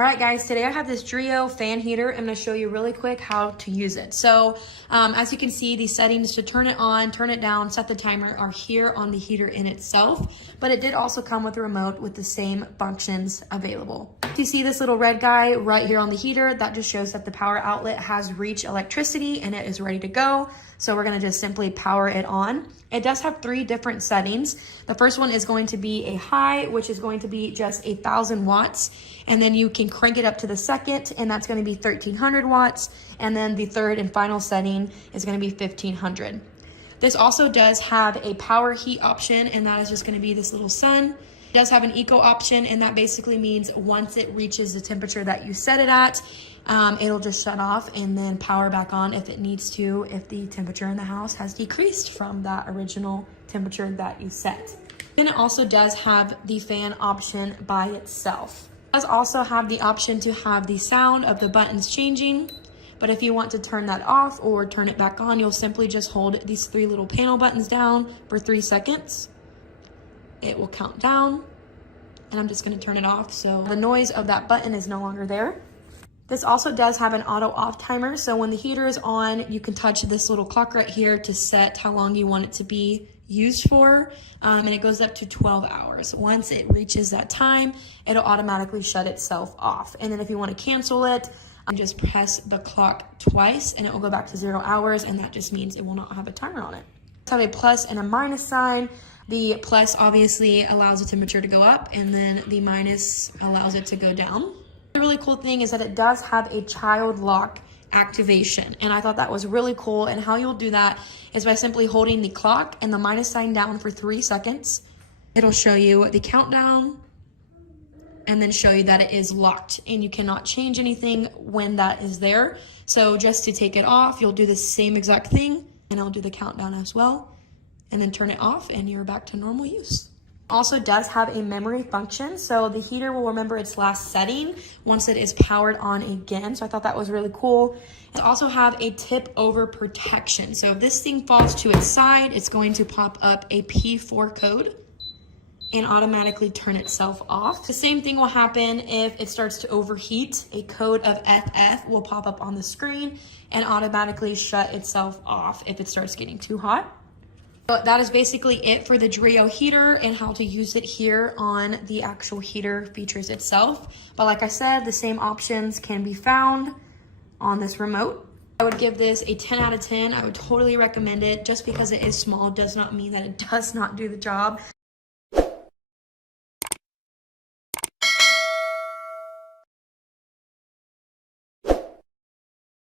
All right, guys, today I have this Dreo fan heater. I'm gonna show you really quick how to use it. So as you can see, the settings to turn it on, turn it down, set the timer are here on the heater in itself, but it did also come with a remote with the same functions available. You see this little red guy right here on the heater, that just shows that the power outlet has reached electricity and it is ready to go. So we're gonna just simply power it on. It does have 3 different settings. The first one is going to be a high, which is going to be just 1,000 watts. And then you can crank it up to the second, and that's gonna be 1,300 watts. And then the third and final setting is gonna be 1,500. This also does have a power heat option, and that is just gonna be this little sun. It does have an eco option, and that basically means once it reaches the temperature that you set it at, it'll just shut off and then power back on if it needs to, if the temperature in the house has decreased from that original temperature that you set. Then it also does have the fan option by itself. It does also have the option to have the sound of the buttons changing, but if you want to turn that off or turn it back on, you'll simply just hold these 3 little panel buttons down for 3 seconds. It will count down, and I'm just gonna turn it off so the noise of that button is no longer there. This also does have an auto off timer, so when the heater is on, you can touch this little clock right here to set how long you want it to be used for, and it goes up to 12 hours. Once it reaches that time, it'll automatically shut itself off. And then if you want to cancel it, just press the clock twice and it will go back to 0 hours, and that just means it will not have a timer on it. It's have a plus and a minus sign. The plus obviously allows the temperature to go up, and then the minus allows it to go down. The really cool thing is that it does have a child lock activation, and I thought that was really cool. And how you'll do that is by simply holding the clock and the minus sign down for 3 seconds. It'll show you the countdown and then show you that it is locked, and you cannot change anything when that is there. So just to take it off, you'll do the same exact thing, and it'll do the countdown as well, and then turn it off and you're back to normal use. Also does have a memory function, so the heater will remember its last setting once it is powered on again. So I thought that was really cool. It also have a tip over protection. So if this thing falls to its side, it's going to pop up a P4 code and automatically turn itself off. The same thing will happen if it starts to overheat. A code of FF will pop up on the screen and automatically shut itself off if it starts getting too hot. But that is basically it for the Dreo heater and how to use it here on the actual heater features itself. But like I said, the same options can be found on this remote. I would give this a 10 out of 10. I would totally recommend it. Just because it is small does not mean that it does not do the job.